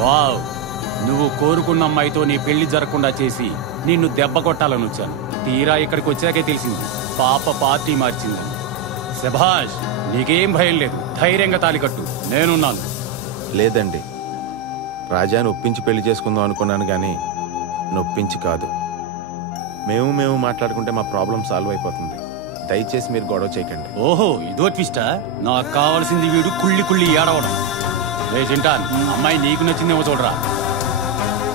Wow, నువ్వు కోరుకున్న అమ్మాయితో నీ పెళ్లి జరగకుండా చేసి నిన్ను దెబ్బ కొట్టాలని వచ్చాను. తీరా ఇక్కడికి వచ్చాకే తెలిసింది పాప పార్టీ మార్చిందని. శభాష్, నీకేం భయం లేదు, ధైర్యంగా తాళి కట్టు, నేనున్నాను. లేదండి, రాజాని ఒప్పించి పెళ్లి చేసుకుందాం అనుకున్నాను కానీ నొప్పించి కాదు. మేము మాట్లాడుకుంటే మా ప్రాబ్లం సాల్వ్ అయిపోతుంది. దయచేసి మీరు గొడవ చేయకండి. ఓహో, ఇదో ట్విస్టా? నాకు కావాల్సింది వీడు కుళ్ళి ఏడవడం. రే చింటాన్, అమ్మాయి నీకు నచ్చిందేమో చూడరా.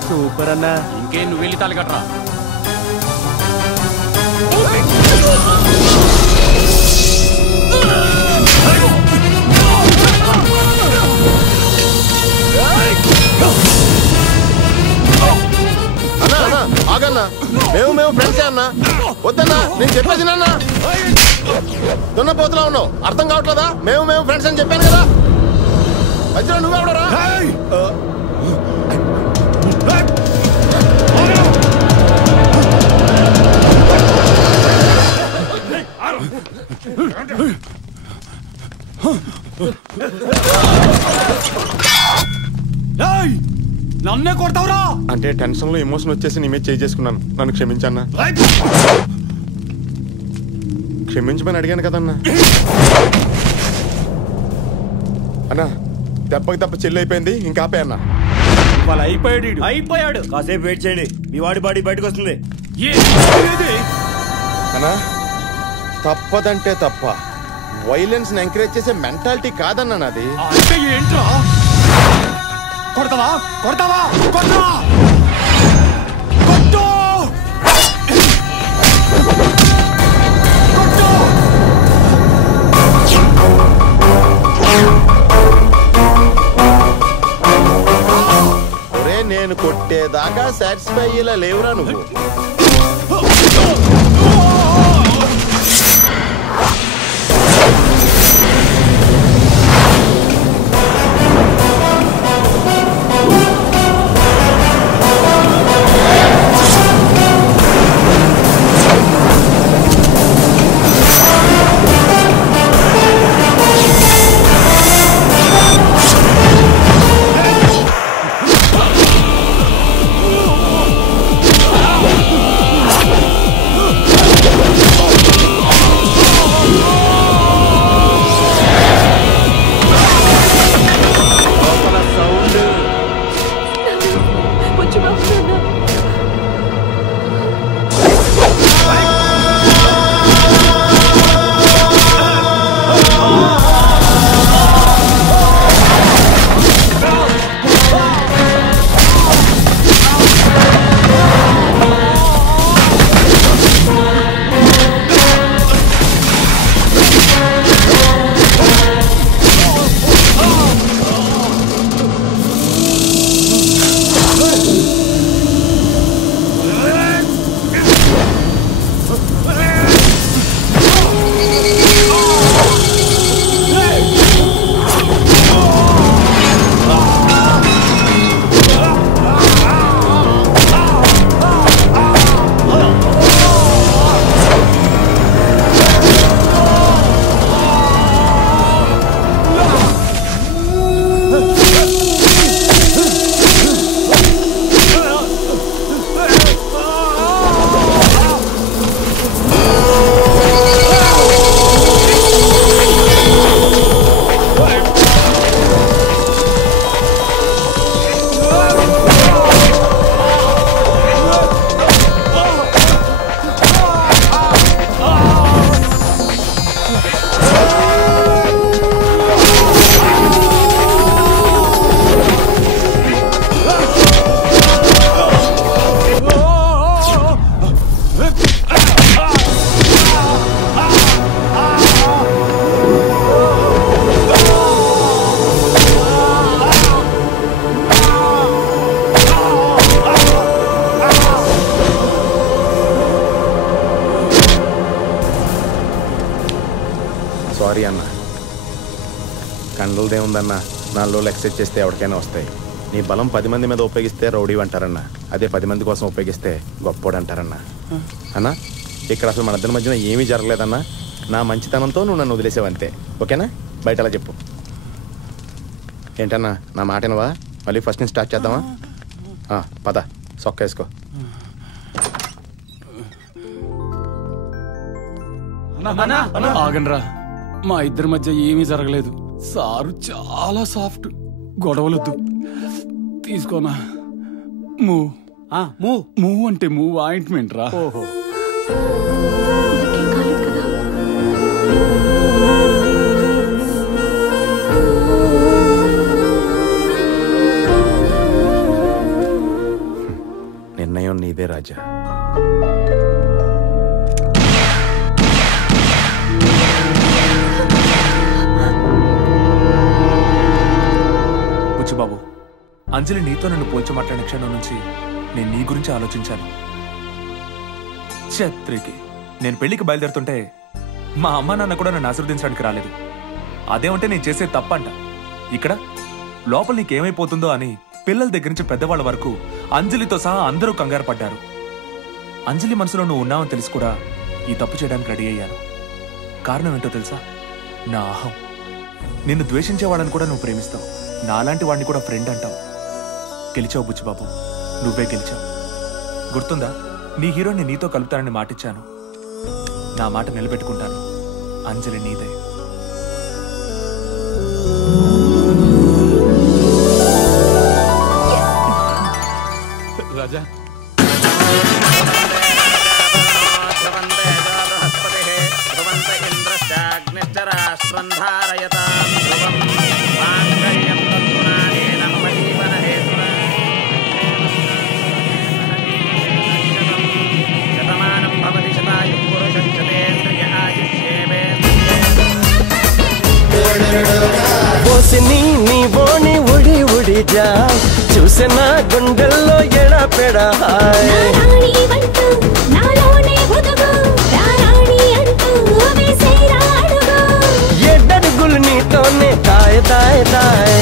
సూపర్ అన్నా. ఇంకేం, నువ్వు వెళ్ళి తాళి కట్టరా. అన్నా ఆగన్నా, మేము ఫ్రెండ్సే అన్నా. వద్దన్నా, నేను చెప్పేది నాన్న. దున్నపోతులా ఉన్నావు, అర్థం కావట్లేదా? మేము ఫ్రెండ్స్ అని చెప్పాను కదా. మధ్యలో నువ్వెవడరా? నన్నే కొడతావురా? అంటే టెన్షన్ లో ఎమోషన్ వచ్చేసి నీ మీద చేసుకున్నాను. నన్ను క్షమించన్నా. క్షమించమని అడిగాను కదన్నా. అన్నా, దెబ్బకి దెబ్బ చెల్లి అయిపోయింది, ఇంకా ఆపే అన్నా. వాళ్ళు అయిపోయాడు. కాసేపు వెయిట్ చేయండి, మీ వాడి బాడీ బయటకు వస్తుంది. అన్నా, తప్పదంటే తప్ప, వైలెన్స్ ని ఎంకరేజ్ చేసే మెంటాలిటీ కాదన్నా నాది. అంటే ఏంట్రా? కొడతావా? కొట్టు! ఒరే, నేను కొట్టేదాకా సాటిస్ఫై అయ్యేలా లేవురా నువ్వు. సారీ అన్న. కండ్లదేముందన్నా, 4 రోజులు ఎక్సైజ్ చేస్తే ఎవరికైనా వస్తాయి. నీ బలం 10 మంది మీద ఉపయోగిస్తే రౌడీ అంటారన్న, అదే 10 మంది కోసం ఉపయోగిస్తే గొప్పోడు అంటారన్న. అన్నా, ఇక్కడ అసలు మన ఇద్దరి మధ్యన ఏమీ జరగలేదన్నా. నా మంచితనంతో నువ్వు నన్ను వదిలేసావంతే, ఓకేనా? బయట అలా చెప్పు. ఏంటన్నా, నా మాటనవా? మళ్ళీ ఫస్ట్ నుంచి స్టార్ట్ చేద్దామా? పద సొక్క వేసుకో. ఆగండ్రా, మా ఇద్దరి మధ్య ఏమీ జరగలేదు. సారు చాలా సాఫ్ట్, గొడవలొద్దు. తీసుకోనా? మూవ్ అంటే మూవ్ ఆయింట్మెంట్ రా. నిర్ణయం నీదే రాజా. బాబు, అంజలి నీతో నన్ను పోల్చి మాట్లాడిన క్షణం నుంచి నేను నీ గురించి ఆలోచించాను. ఛత్రికి నేను పెళ్లికి బయలుదేరుతుంటే మా అమ్మ నాన్న కూడా నన్ను ఆశీర్వదించడానికి రాలేదు. అదేమంటే నేను చేసే తప్పంట. ఇక్కడ లోపల నీకేమైపోతుందో అని పిల్లల దగ్గర నుంచి పెద్దవాళ్ళ వరకు అంజలితో సహా అందరూ కంగారు పడ్డారు. అంజలి మనసులో నువ్వు ఉన్నావని తెలిసి కూడా ఈ తప్పు చేయడానికి రెడీ అయ్యాను. కారణం ఏంటో తెలుసా? నా అహం. నిన్ను ద్వేషించేవాళ్ళని కూడా నువ్వు ప్రేమిస్తావు, నాలాంటి వాడిని కూడా ఫ్రెండ్ అంటావు. గెలిచావు బుచ్చిబాబు, నువ్వే గెలిచావు. గుర్తుందా, నీ హీరోని నీతో కలుపుతానని మాటిచ్చాను. నా మాట నిలబెట్టుకుంటాను. అంజలి నీదే. రాజా, నీ బోని ఉడి ఉడి జా చూసే నా గుండెల్లో ఎడపెడా ఎడ్డడుగులు నీతోనే తాయ్ తాయ్ తాయ్.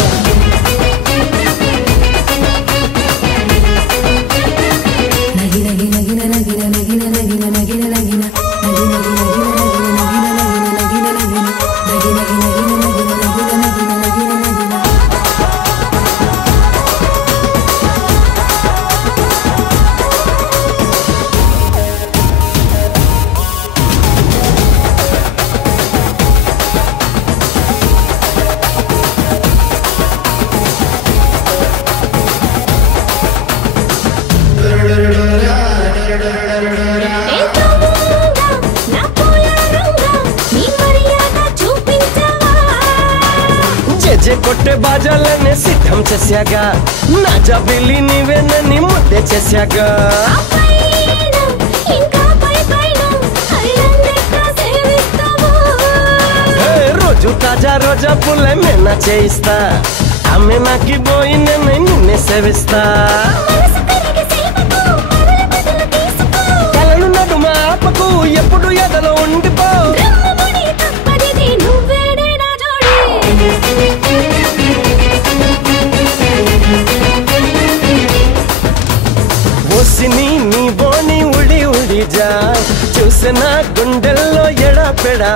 కొట్టే బాజాలనే సిద్ధం చేశాగా, నా జాబిలి నీవేనని ముద్దే చేశాగా. రోజు తాజా రోజా పుల్ల మెన్న చేయిస్తా, ఆమె నాకి పోయి నేను నిన్నే సేవిస్తా. కలను నడుమ ఆపకు, ఎప్పుడు ఎదలో ఉండిపో. ఓసిని నీ బోని ఉడి ఉడి జా చూసిన గుండెల్లో ఎడపెడా.